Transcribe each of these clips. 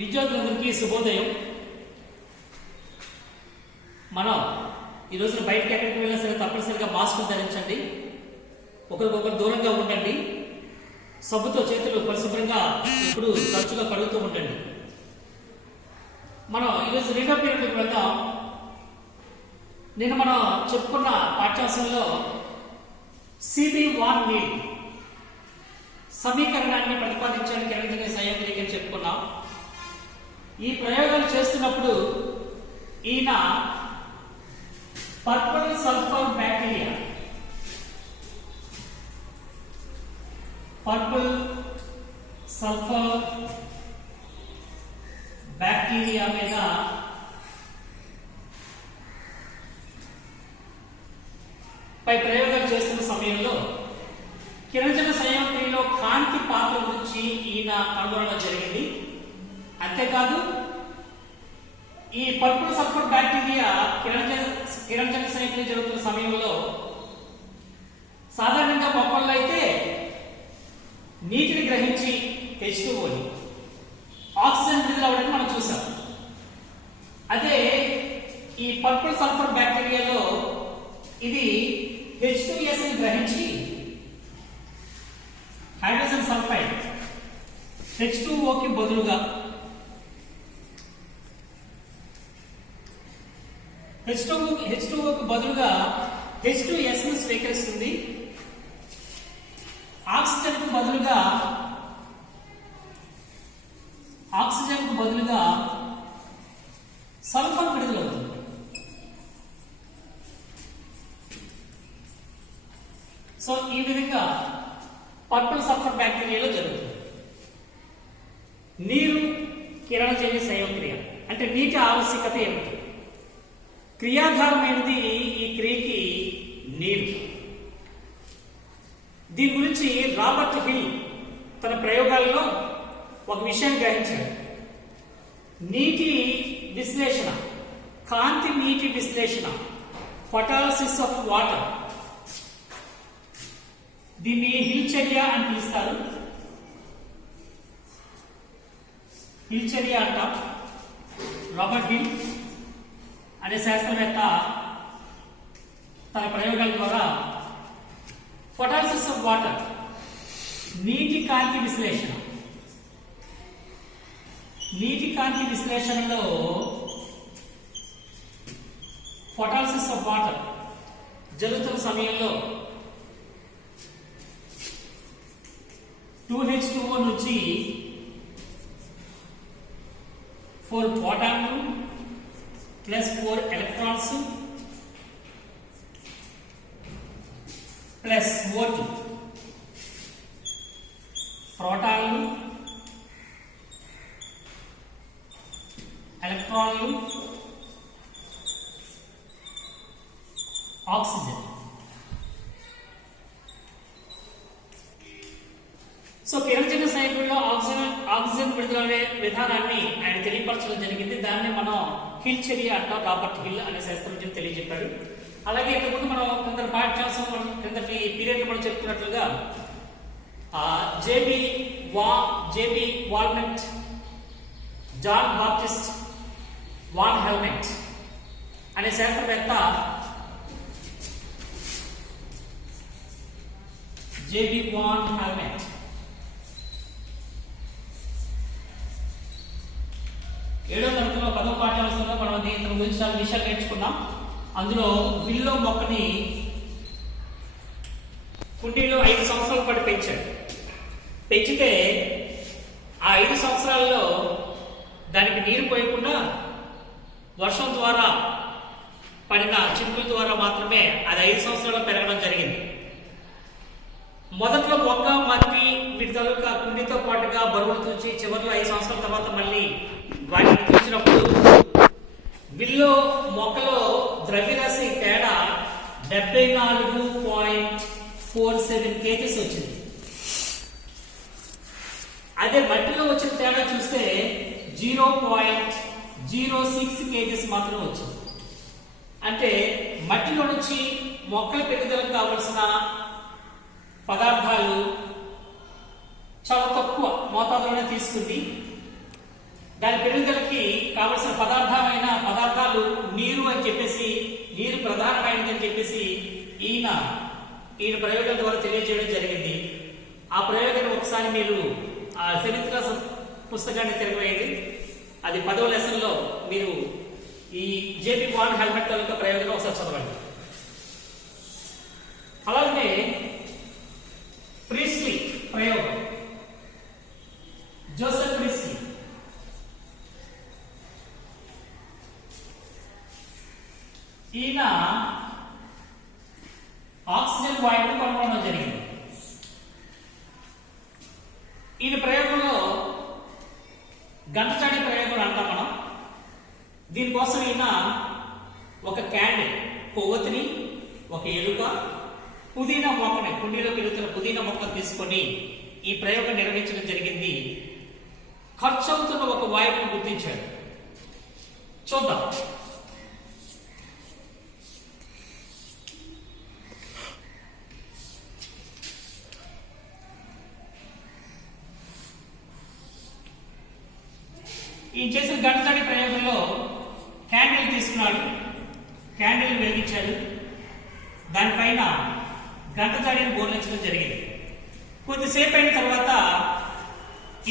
విద్యార్థులందరికీ శుభోదయం. మనం ఈ రోజున బయటకి ఎక్కడికి వెళ్ళినా సరే తప్పనిసరిగా మాస్క్ ధరించండి, ఒకరికొకరు దూరంగా ఉండండి, సబ్బుతో చేతులు పరిశుభ్రంగా ఇప్పుడు తరచుగా కడుగుతూ ఉండండి. మనం ఈరోజు రెండో పీరియడ్కి వెళ్దాం. నిన్న మనం చెప్పుకున్న పాఠ్యాంశంలో CB1 నీడ్ సమీకరణాన్ని ప్రతిపాదించడానికి కిరణజన్య సంయోగక్రియ అని చెప్పుకున్నాం. ఈ ప్రయోగాలు చేస్తున్నప్పుడు ఈయన పర్పుల్ సల్ఫర్ బ్యాక్టీరియా మీద పై ప్రయోగాలు చేస్తున్న సమయంలో కిరణజన్య సంయోగక్రియలో కాంతి పాత్ర గురించి ఈయన కనుగొనడం జరిగింది. అంతేకాదు ఈ పర్పుల్ సల్ఫర్ బ్యాక్టీరియా కిరణజన్య సంయోగక్రియ జరుగుతున్న సమయంలో సాధారణంగా మొక్కల్లో అయితే నీటిని గ్రహించి H2O ఆక్సిజన్ విడుదల అవ్వడానికి మనం చూసాం. అదే ఈ పర్పుల్ సల్ఫర్ బ్యాక్టీరియాలో ఇది H2S ని గ్రహించి హైడ్రోజన్ సల్ఫైడ్ H2O కి బదులుగా H2O కి బదులుగా H2S ని స్వీకరిస్తుంది. ఆక్సిజన్ కు బదులుగా సల్ఫర్ విడుదలవుతుంది. సో ఈ విధంగా పర్పుల్ సల్ఫర్ బ్యాక్టీరియాలో జరుగుతుంది. నీరు కిరణజన్య సంయోగక్రియ అంటే నీటి ఆవశ్యకత ఏమిటి? క్రియాధారమైనది ఈ క్రియకి నీరు. దీని గురించి రాబర్ట్ హిల్ తన ప్రయోగాల్లో ఒక విషయాన్ని గ్రహించాడు. నీటి విశ్లేషణ, కాంతి నీటి విశ్లేషణ, ఫోటాలిసిస్ ఆఫ్ వాటర్, దీన్ని హిల్ చర్య అని పిలుస్తారు. హిల్ చర్య అంటాం. రాబర్ట్ హిల్ అనే శాస్త్రవేత్త తన ప్రయోగాల ద్వారా ఫోటాలిసిస్ ఆఫ్ వాటర్, నీటి కాంతి విశ్లేషణలో ఫోటాలిసిస్ ఆఫ్ వాటర్ జరుగుతున్న సమయంలో 2H2O నుంచి 4 ప్రోటాన్లు ప్లస్ 4 ఎలక్ట్రాన్స్ ప్లస్ O2 ప్రోటాన్లు ఎలక్ట్రాన్లు ఆక్సిజన్. సో కిరణజన్య సంయోగక్రియలో ఆక్సిజన్ విడుదలనే విధానాన్ని ఆయన తెలియపరచడం జరిగింది. దాన్ని మనం హిల్ చర్య అంటాం. రాబర్ట్ హిల్ అనే శాస్త్రజ్ఞుడు తెలియజెప్పాడు. అలాగే ఇంతకుముందు మనం కిందటి పీరియడ్ మనం చెప్పుకున్నట్లుగా జేబి వాల్మెట్, జాన్ బాప్టిస్ట్ వాన్ హెల్మెట్ అనే శాస్త్రవేత్త జేబి వాన్ హెల్మెట్ ఏడో తరగతిలో 10వ పాఠ్యాంశంలో మనం దీని గురించి చాలా విషయాలు నేర్చుకున్నాం. అందులో విల్లో మొక్కని కుండీలో 5 సంవత్సరాల పాటు పెంచితే ఆ 5 సంవత్సరాల్లో దానికి నీరు పోయకుండా వర్షం ద్వారా పడిన చినుకుల ద్వారా మాత్రమే అది 5 సంవత్సరాలు పెరగడం జరిగింది. మొదట్లో మొక్క మట్టి వీటి తాలూకా కుండీతో పాటుగా బరువులు తూచి చివరిలో 5 సంవత్సరాల తర్వాత మళ్ళీ వాటిని తూచినప్పుడు విల్లో మొక్కలో ద్రవ్యరాశి తేడా 74.47 kgs వచ్చింది. అదే మట్టిలో వచ్చిన తేడా చూస్తే 0.06 kgs మాత్రమే వచ్చింది. అంటే మట్టిలో నుంచి మొక్కల పెరుగుదలకు కావలసిన పదార్థాలు చాలా తక్కువ మోతాదులోనే తీసుకుంది. దాని పెరుగుదలకి కావలసిన పదార్థాలు నీరు అని చెప్పేసి, నీరు ప్రధానమైనది అని చెప్పేసి ఈయన ప్రయోగం ద్వారా తెలియజేయడం జరిగింది. ఆ ప్రయోగాన్ని ఒకసారి మీరు ఆ 7th క్లాస్ పుస్తకాన్ని తిరగవేయండి. అది 10వ లెసన్లో మీరు ఈ జేపీ బాండ్ హెల్మెట్ తాలూకా ప్రయోగం ఒకసారి చదవండి. అలాగే ప్రీస్లీ ప్రయోగం, జోసెఫ్ ప్రీస్లీ ఈయన ఆక్సిజన్ వాయువును కనుగొనడం జరిగింది. ఈయన ప్రయోగంలో గంటచాడి ప్రయోగం అంటాం మనం. దీనికోసం ఈయన ఒక క్యాండిల్, కొవ్వొత్తిని, ఒక ఎలుక, పుదీనా మొక్కని, కుండీలో పెరుగుతున్న పుదీనా మొక్కను తీసుకొని ఈ ప్రయోగం నిర్వహించడం జరిగింది. ఖర్చు అవుతున్న ఒక వాయువును గుర్తించాడు. చూద్దాం. ఈ చేసిన గంటచాడి ప్రయోగంలో క్యాండిల్ తీసుకున్నాడు, క్యాండిల్ వెలిగించాడు, దానిపైన గంటచాడిని బోర్లించడం జరిగింది. కొద్దిసేపు అయిన తర్వాత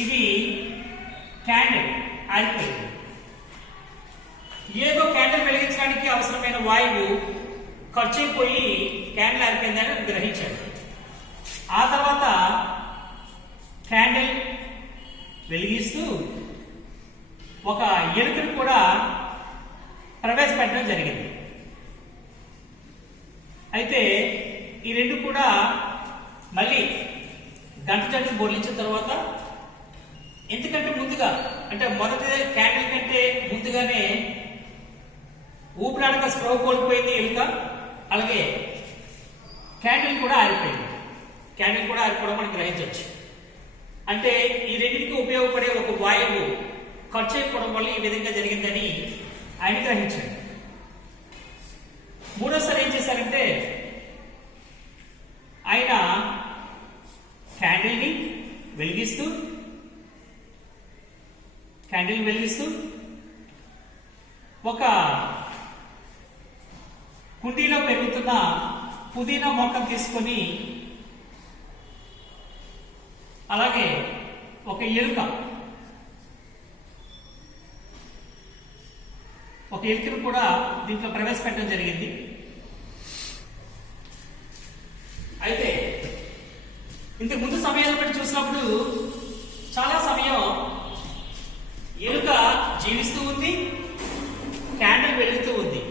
ఇది క్యాండిల్ ఆగిపోయింది. ఏదో క్యాండిల్ వెలిగించడానికి అవసరమైన వాయువు ఖర్చు అయిపోయి క్యాండిల్ ఆగిపోయిందని గ్రహించాడు. ఆ తర్వాత క్యాండిల్ వెలిగిస్తూ ఒక ఎలుకను కూడా ప్రవేశపెట్టడం జరిగింది. అయితే ఈ రెండు కూడా మళ్ళీ గంటచాడిని బోర్లించిన తర్వాత, ఎందుకంటే ముందుగా అంటే మొదటి క్యాండిల్ కంటే ముందుగానే ఊపిరాడక స్ప్రో కోల్పోయింది ఎలుక, అలాగే క్యాండిల్ కూడా ఆరిపోయింది. క్యాండిల్ కూడా ఆరిపోవడం మనం గ్రహించవచ్చు. అంటే ఈ రెండింటికి ఉపయోగపడే ఒక వాయువు ఖర్చు అయిపోవడం వల్ల ఈ విధంగా జరిగిందని ఆయన గ్రహించాడు. మూడోసారి ఏం చేశారంటే ఆయన క్యాండిల్ని వెలిగిస్తూ ఒక కుండీలో పెరుగుతున్న పుదీనా మొక్కను తీసుకొని, అలాగే ఒక ఎలుకను కూడా దీంట్లో ప్రవేశపెట్టడం జరిగింది. అయితే ఇంతకు ముందు సమయాన్ని బట్టి చూసినప్పుడు చాలా సమయం ఎలుక జీవిస్తూ ఉంది, క్యాండిల్ వెలుగుతూ ఉంది.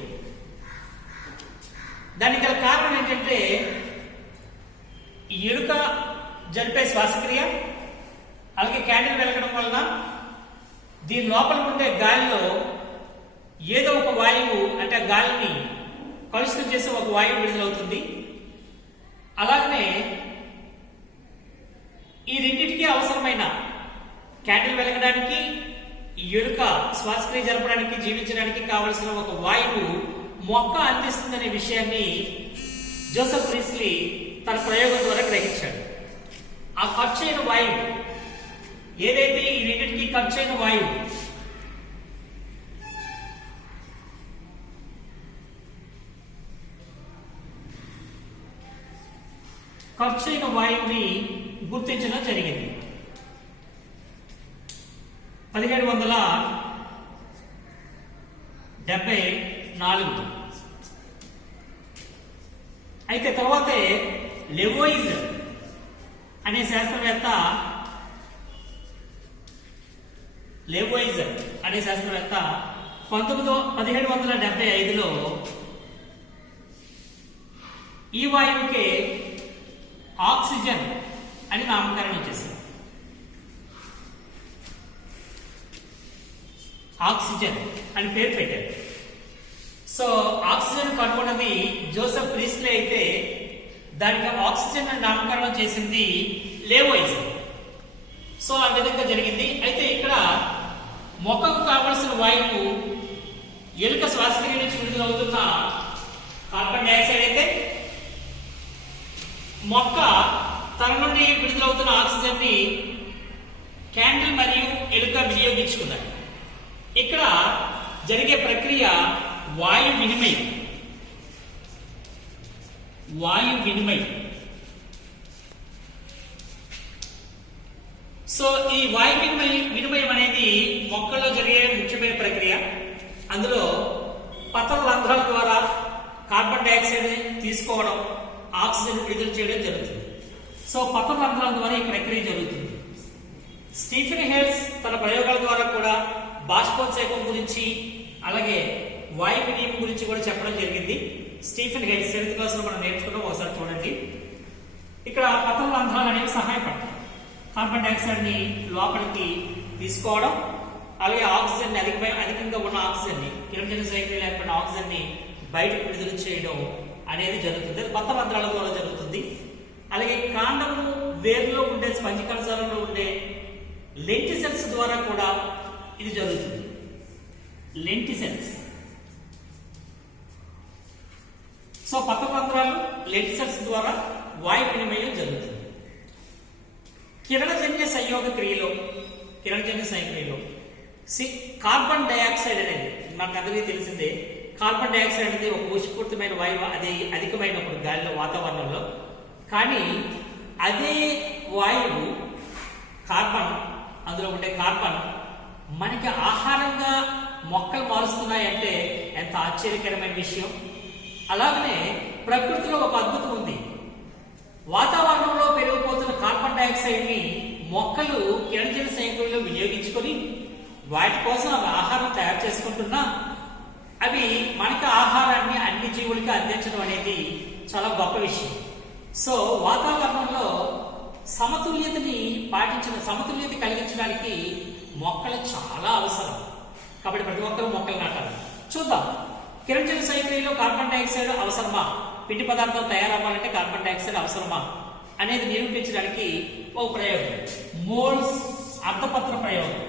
దానికి గల కారణం ఏంటంటే ఈ ఎలుక జరిపే శ్వాసక్రియ, అలాగే క్యాండిల్ వెలగడం వలన దీని లోపల ఉండే గాలిలో ఏదో ఒక వాయువు, అంటే ఆ గాలిని కలుషితం చేసే ఒక వాయువు విడుదలవుతుంది. అలాగనే ఈ రెండింటికి అవసరమైన క్యాండిల్ వెలగడానికి, ఈ ఎలుక శ్వాసక్రియ జరపడానికి, జీవించడానికి కావలసిన ఒక వాయువు మొక్క అందిస్తుందనే విషయాన్ని జోసెఫ్ ప్రీస్లీ తన ప్రయోగం ద్వారా గ్రహించాడు. ఆ ఖర్చైన వాయువు ఏదైతే ఈ రెండింటికి ఖర్చైన వాయువు ఖర్చైన వాయువుని గుర్తించడం జరిగింది. 1774. అయితే తర్వాతే లెవోయిజర్ అనే శాస్త్రవేత్త 1775లో ఈ వాయువుకే ఆక్సిజన్ అని నామకరణం చేశారు. ఆక్సిజన్ అని పేరు పెట్టారు. సో ఆక్సిజన్ కనుగొన్నది జోసెఫ్ ప్రీస్లీ అయితే దానికి ఆక్సిజన్ అని నామకరణం చేసింది లెవోయిజర్. సో ఆ విధంగా జరిగింది. అయితే ఇక్కడ మొక్కకు కావలసిన వాయువు ఎలుక శ్వాసక్రియ నుంచి విడుదలవుతున్న కార్బన్ డైఆక్సైడ్ అయితే, మొక్క తన నుండి విడుదలవుతున్న ఆక్సిజన్ ని క్యాండిల్ మరియు ఎలుక వినియోగించుకున్నాయి. ఇక్కడ జరిగే ప్రక్రియ వాయు వినిమయం. వాయు వినిమయం. సో ఈ వాయు వినిమయం అనేది మొక్కల్లో జరిగే ముఖ్యమైన ప్రక్రియ. అందులో పత్ర రంధ్రాల ద్వారా కార్బన్ డైఆక్సైడ్ తీసుకోవడం, ఆక్సిజన్ విడుదల చేయడం జరుగుతుంది. సో పత్ర రంధ్రాల ద్వారా ఈ ప్రక్రియ జరుగుతుంది. స్టీఫెన్ హెల్స్ తన ప్రయోగాల ద్వారా కూడా బాష్పోత్సేకం గురించి అలాగే వాయు వినిమయం గురించి కూడా చెప్పడం జరిగింది. స్టీఫెన్ హెల్స్ 7th క్లాస్ లో మనం నేర్చుకున్నాం, ఒకసారి చూడండి. ఇక్కడ పత్ర రంధ్రాలు అనేవి సహాయపడతాయి కార్బన్ డైఆక్సైడ్ ని లోపలికి తీసుకోవడం, అలాగే ఆక్సిజన్ అధికంగా ఉన్న ఆక్సిజన్ ని కిరణజన్య సైకిల్ లేకపోయిన ఆక్సిజన్ ని బయటకు విడుదల చేయడం అనేది జరుగుతుంది. అది పత్ర రంధ్రాల ద్వారా జరుగుతుంది. అలాగే కాండము వేరులో ఉండే స్పంజి కణజాలంలో ఉండే లెంటిసెల్స్ ద్వారా కూడా ఇది జరుగుతుంది. లెంటిసెల్స్. సో పత్ర రంధ్రాలు, లెంటిసెల్స్ ద్వారా వాయు వినిమయం జరుగుతుంది. కిరణజన్య సంయోగ క్రియలో కార్బన్ డైఆక్సైడ్ అనేది మనకు అందరికీ తెలిసిందే. కార్బన్ డైఆక్సైడ్ అనేది ఒక విషపూరితమైన వాయువు, అది అధికమైనప్పుడు గాలిలో, వాతావరణంలో. కానీ అదే వాయువు కార్బన్, అందులో ఉండే కార్బన్ మనకి ఆహారంగా మొక్కలు మారుస్తున్నాయంటే ఎంత ఆశ్చర్యకరమైన విషయం. అలాగనే ప్రకృతిలో ఒక అద్భుతం ఉంది. వాతావరణంలో పెరిగిపోతున్న కార్బన్ డైఆక్సైడ్ ని మొక్కలు కిరణజన్య సంయోగంలో వినియోగించుకొని వాటి కోసం అవి ఆహారం తయారు చేసుకుంటున్నా అవి మనకి ఆహారాన్ని అన్ని జీవులకి అందించడం అనేది చాలా గొప్ప విషయం. సో వాతావరణంలో సమతుల్యత కలిగించడానికి మొక్కలు చాలా అవసరం. కాబట్టి ప్రతి ఒక్కరూ మొక్కలు నాటాలి. చూద్దాం, కిరణజన్య సంయోగంలో కార్బన్ డైఆక్సైడ్ అవసరమా, పిండి పదార్థం తయారవ్వాలంటే కార్బన్ డైఆక్సైడ్ అవసరమా అనేది నిరూపించడానికి ఒక ప్రయోగం, మోల్స్ అర్ధపత్ర ప్రయోగం.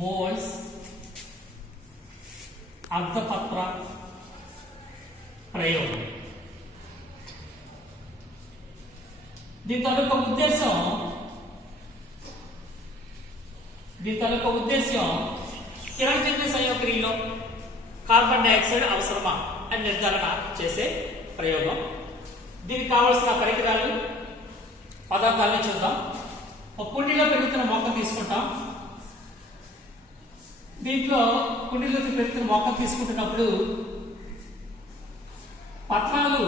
మోల్స్ అర్ధపత్ర ప్రయోగం. దీని తాలూకా ఉద్దేశం కిరణజన్య సంయోగక్రియలో కార్బన్ డైఆక్సైడ్ అవసరమా అని నిర్ధారణ చేసే ప్రయోగం. దీనికి కావలసిన పరికరాలు, పదార్థాలను చూద్దాం. ఒక కుండీలో పెరుగుతున్న మొక్క తీసుకుంటాం. దీంట్లో కుండీలో పెరుగుతున్న మొక్క తీసుకుంటున్నప్పుడు పత్రాలు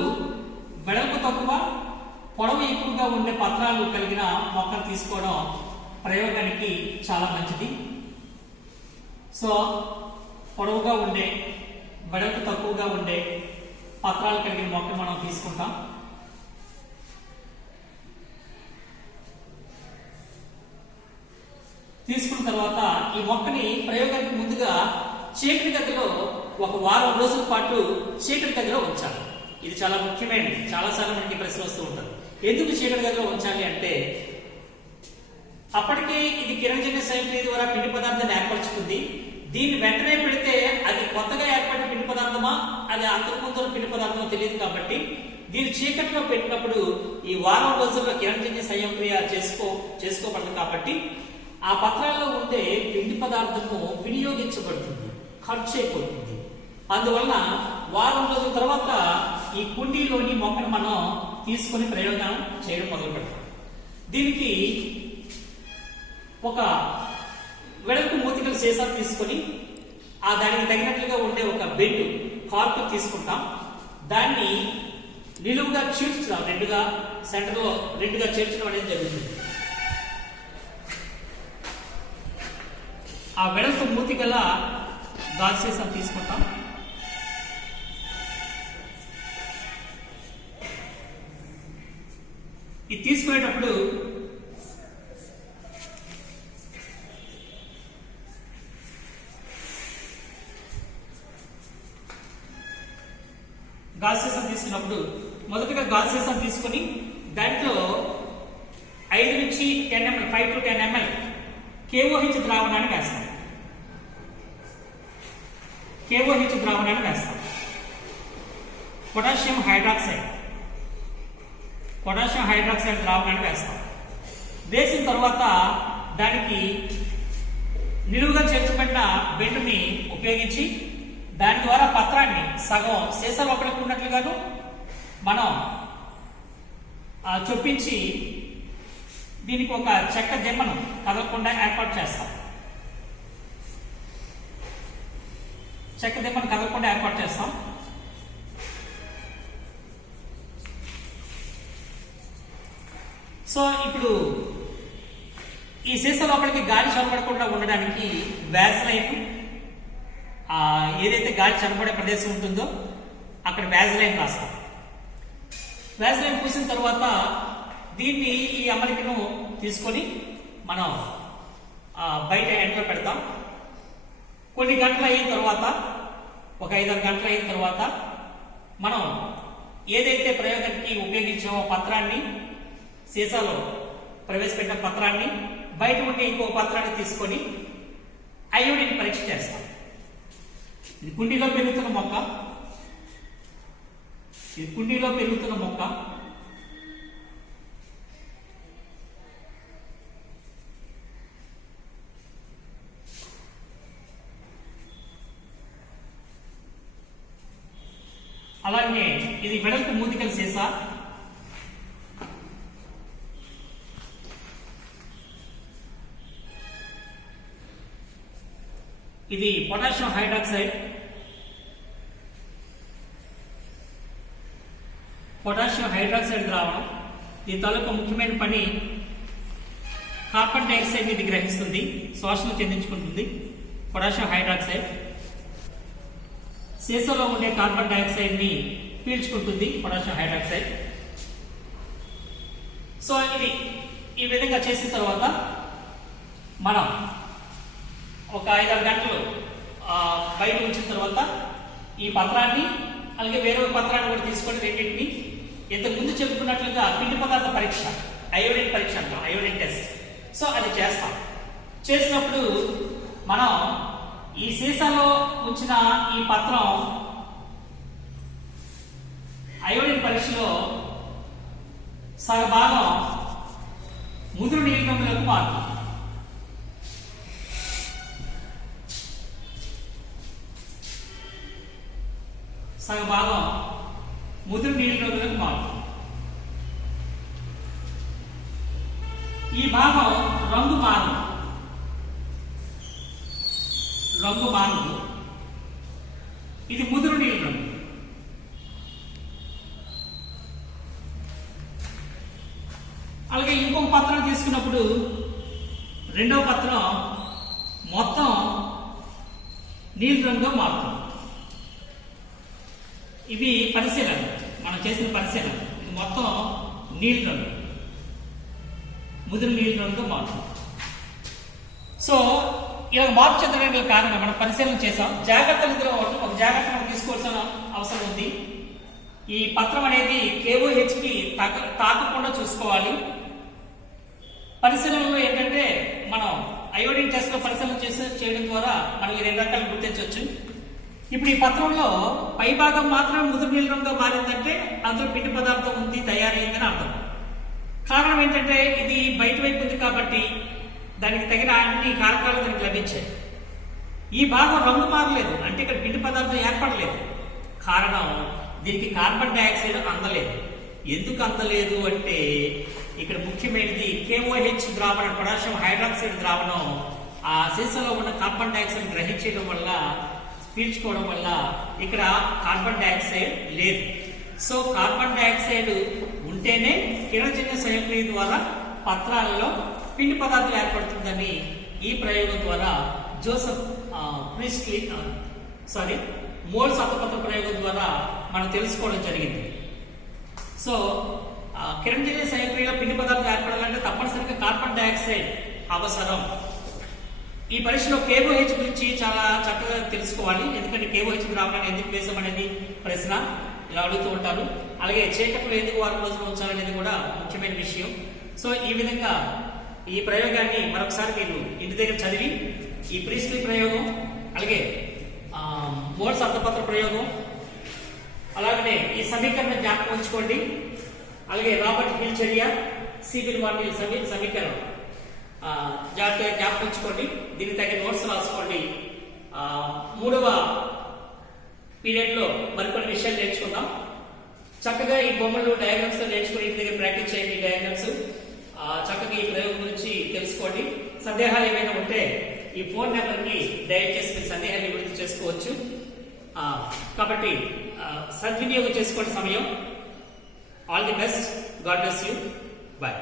వెడల్పు తక్కువ, పొడవు ఎక్కువగా ఉండే పత్రాలు కలిగిన మొక్కను తీసుకోవడం ప్రయోగానికి చాలా మంచిది. సో పొడవుగా ఉండే, వెడల్పు తక్కువగా ఉండే పత్రాలు కలిగిన మొక్కను మనం తీసుకుంటాం. తీసుకున్న తర్వాత ఈ మొక్కని ప్రయోగానికి ముందుగా చీకటి గదిలో ఒక వారం రోజుల పాటు చీకటి గదిలో ఉంచాలి. ఇది చాలా ముఖ్యమైనది. చాలాసార్లు మనకి ప్రశ్న వస్తూ ఉంటుంది, ఎందుకు చీకటి గదిలో ఉంచాలి అంటే అప్పటికే ఇది కిరణజన్య సంయోగక్రియ ద్వారా పిండి పదార్థాన్ని ఏర్పరచుకుంది. దీన్ని వెంటనే పెడితే అది కొత్తగా ఏర్పడిన పిండి పదార్థమా, అది అంతకుముందు పిండి పదార్థమో తెలియదు. కాబట్టి దీన్ని చీకటిలో పెట్టినప్పుడు ఈ వారం రోజుల్లో కిరణజన్య సంయోగక్రియ చేసుకోబడదు. కాబట్టి ఆ పత్రాల్లో ఉండే పిండి పదార్థము వినియోగించబడుతుంది, ఖర్చు అయిపోతుంది. అందువలన వారం రోజుల తర్వాత ఈ కుండీలోని మొక్కను మనం తీసుకొని ప్రయోగం చేయడం మొదలు పెడతాం. దీనికి ఒక వెడల్పు మూతికల సీసా తీసుకొని ఆ దానికి తగినట్లుగా ఉండే ఒక బెడ్ కార్క్ తీసుకుంటాం. దాన్ని నిలువుగా చీల్చుతాం, సెంటర్లో రెండుగా చేర్చడం అనేది జరుగుతుంది. ఆ వెడల్పు మూతి గల గాజు సీసా తీసుకుంటాం. ఇది తీసుకునేటప్పుడు గాజు సీసా తీసుకున్నప్పుడు మొదటగా గాజు సీసా తీసుకొని దాంట్లో 5 నుంచి 10 ml 5 to 10 ml KOH ద్రావణాన్ని వేస్తాం. KOH ద్రావణాన్ని వేస్తాం. పొటాషియం హైడ్రాక్సైడ్ ద్రావణాన్ని వేస్తాం. వేసిన తర్వాత దానికి నిలువుగా చేర్చబడిన బెండుని ఉపయోగించి దాని ద్వారా పత్రాన్ని సగం సీసా లోపలికి ఉన్నట్లుగాను మనం చొప్పించి దీనికి ఒక చెక్క దిమ్మను కదలకుండా ఏర్పాటు చేస్తాం. చెక్క దిమ్మను కదలకుండా ఏర్పాటు చేస్తాం. సో ఇప్పుడు ఈ సీసా లోపలికి గాలి చొరబడకుండా ఉండడానికి వ్యాజ్లైన్, ఏదైతే గాలి చొరబడే ప్రదేశం ఉంటుందో అక్కడ వ్యాజ్లైన్ రాస్తాం. వ్యాజ్లైన్ పూసిన తర్వాత దీన్ని ఈ అమరికను తీసుకొని మనం బయట ఎండలో పెడతాం. కొన్ని గంటలు అయిన తర్వాత, ఒక 5-6 గంటలు అయిన తర్వాత మనం ఏదైతే ప్రయోగానికి ఉపయోగించామో పత్రాన్ని, సీసాలో ప్రవేశపెట్టిన పత్రాన్ని బయట ఉండే ఇంకో పత్రాన్ని తీసుకొని అయోడిన్ పరీక్ష చేస్తాం. ఇది కుండీలో పెరుగుతున్న మొక్క. ఇది కుండీలో పెరుగుతున్న మొక్క. అలాగే ఇది వెడల్పు మూతికల సీసా. ఇది పొటాషియం హైడ్రాక్సైడ్. పొటాషియం హైడ్రాక్సైడ్ ద్రావణం. ఈ తాలూకా ముఖ్యమైన పని కార్బన్ డైఆక్సైడ్ ఇది గ్రహిస్తుంది, శ్వాసను చెందించుకుంటుంది. పొటాషియం హైడ్రాక్సైడ్ సీసాలో ఉండే కార్బన్ డైఆక్సైడ్ ని పీల్చుకుంటుంది. Potassium hydroxide. సో ఇది ఈ విధంగా చేసిన తర్వాత మనం ఒక 5-6 గంటలు బయట ఉంచిన తర్వాత ఈ పత్రాన్ని, అలాగే వేరే పత్రాన్ని కూడా తీసుకొని రెండింటిని ఇంతకు ముందు చెప్పుకున్నట్లుగా పిండి పదార్థ పరీక్ష, అయోడిన్ పరీక్ష అంటాం, అయోడిన్ టెస్ట్. సో అది చేస్తాం. చేసినప్పుడు మనం ఈ సీసాలో ఉంచిన ఈ పత్రం అయోడిన్ పరీక్షలో సగభాగం ముదురు నీలి రంగులోకి మారుతుంది. సగభాగం ముదురు నీలి రంగులోకి మారుతుంది. ఈ భాగం రంగు మారదు. ఇది ముదురు నీలి రంగు. అలాగే ఇంకొక పత్రం తీసుకున్నప్పుడు రెండవ పత్రం మొత్తం నీలి రంగుగా మారుతుంది. ఇవి పరిశీలన, మనం చేసిన పరిశీలన. ఇది మొత్తం నీలి రంగు, ముదురు నీలి రంగుగా మారుతుంది. సో ఇలా మార్పు చెందడానికి కారణం మనం పరిశీలన చేసాం. జాగ్రత్తలు ఇందులో ఒక జాగ్రత్త మనం తీసుకోవాల్సిన అవసరం ఉంది. ఈ పత్రం అనేది KOH కి తాకకుండా చూసుకోవాలి. పరిశీలనలో ఏంటంటే మనం అయోడిన్ టెస్ట్ లో పరిశీలన చేయడం ద్వారా మనం ఈ 2 రకాలు గుర్తించవచ్చు. ఇప్పుడు ఈ పత్రంలో పై భాగం మాత్రమే ముదురు నీలి రంగుగా మారిందంటే అందులో పిండి పదార్థం ఉంది, తయారైందని అర్థం. కారణం ఏంటంటే ఇది బయట వైపు ఉంది కాబట్టి దానికి తగిన అన్ని కారకాలు దానికి లభించాయి. ఈ భాగం రంగు మారలేదు, అంటే ఇక్కడ పిండి పదార్థం ఏర్పడలేదు. కారణం దీనికి కార్బన్ డైఆక్సైడ్ అందలేదు. ఎందుకు అందలేదు అంటే ఇక్కడ ముఖ్యమైనది KOH ద్రావణం, పొటాషియం హైడ్రాక్సైడ్ ద్రావణం ఆ సీసాలో ఉన్న కార్బన్ డైఆక్సైడ్ గ్రహించడం వల్ల, పీల్చుకోవడం వల్ల ఇక్కడ కార్బన్ డైఆక్సైడ్ లేదు. సో కార్బన్ డైఆక్సైడ్ ఉంటేనే కిరణజన్య సంయోగక్రియ ద్వారా పత్రాలలో పిండి పదార్థం ఏర్పడుతుందని ఈ ప్రయోగం ద్వారా జోసెఫ్ ప్రిస్ట్లీ మోల్స్ అత్తపత్ర ప్రయోగం ద్వారా మనం తెలుసుకోవడం జరిగింది. సో కిరణజన్య సంయోగక్రియలో పిండి పదార్థం ఏర్పడాలంటే తప్పనిసరిగా కార్బన్ డైఆక్సైడ్ అవసరం. ఈ పరీక్షలో KOH గురించి చాలా చక్కగా తెలుసుకోవాలి. ఎందుకంటే KOH ద్రావణాన్ని ఎందుకు వేసామనేది ప్రశ్న ఇలా అడుగుతూ ఉంటారు. అలాగే చీకట్లో ఎందుకు 4 రోజులు ఉంచాలనేది కూడా ముఖ్యమైన విషయం. సో ఈ విధంగా ఈ ప్రయోగాన్ని మరొకసారి మీరు ఇంటి దగ్గర చదివి ఈ ప్రిస్ట్లీ ప్రయోగం, అలాగే మోల్స్ అర్థపత్ర ప్రయోగం, అలాగనే ఈ సమీకరణ జ్ఞాపకం ఉంచుకోండి. అలాగే రాబర్ట్ హిల్ చర్య, సిబిల్ మార్టిల్ సమీకరణం జాగ్రత్తగా జ్ఞాపకం ఉంచుకోండి. దీనికి తగిన నోట్స్ రాసుకోండి. మూడవ పీరియడ్ లో మరికొన్ని విషయాలు నేర్చుకుందాం. చక్కగా ఈ బొమ్మలు డయాగ్రామ్స్ తో నేర్చుకుని ఇంటి దగ్గర ప్రాక్టీస్ చేయండి. డయాగ్రామ్స్ చక్కగా ఈ ప్రయోగం గురించి తెలుసుకోండి. సందేహాలు ఏమైనా ఉంటే ఈ ఫోన్ నెంబర్ కి డయల్ చేసి మీ సందేహాన్ని గురించి చేసుకోవచ్చు. కాబట్టి సద్వినియోగం చేసుకోండి సమయం. All the best. God bless you. Bye.